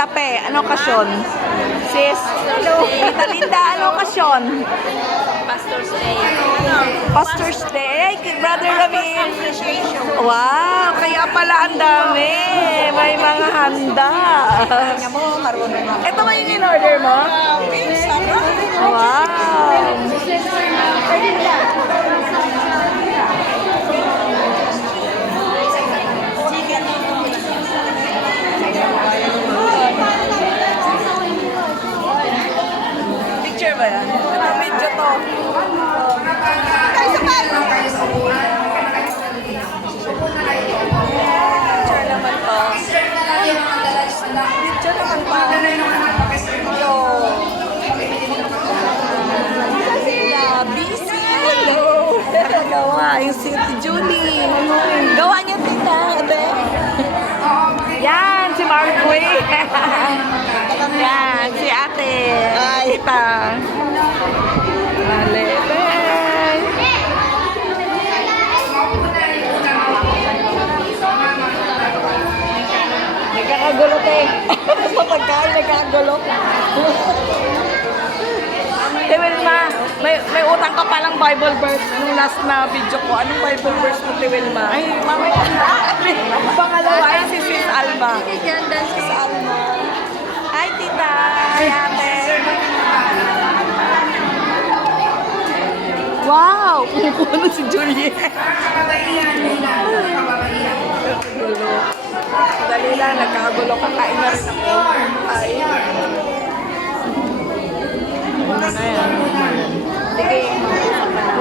Tita Pe, ano okasyon? Sis, Tita Linda, ano okasyon? Pastor's Day. Pastor's Day, kay Brother Ramil. Wow, kaya pala ang dami. May mga handa. Ito ba yung in-order mo? Wow. Picture ba yan? Ito, video to. Picture naman to. Picture naman to. Yo. Busy. Hello. Gawa yung si Julie. Gawa niya tita. Ate. Yan, si Markway. Yan, si ate. Tita. Vale. Nagkakagulo te. Sa pagkain, nagkakagulo. Tiwilma, may utang ka palang Bible verse. Anong last na video ko? Anong Bible verse mo, Tiwilma? Ay, mamaya na. Pangalawa ay si Sis Alma. Sis Alma. Hi, tita. Hi, ate. Wow! Kumukuha na si Juliet. Gulo. Dali lang, nagkagulo. Kakain na rin ako. Ay.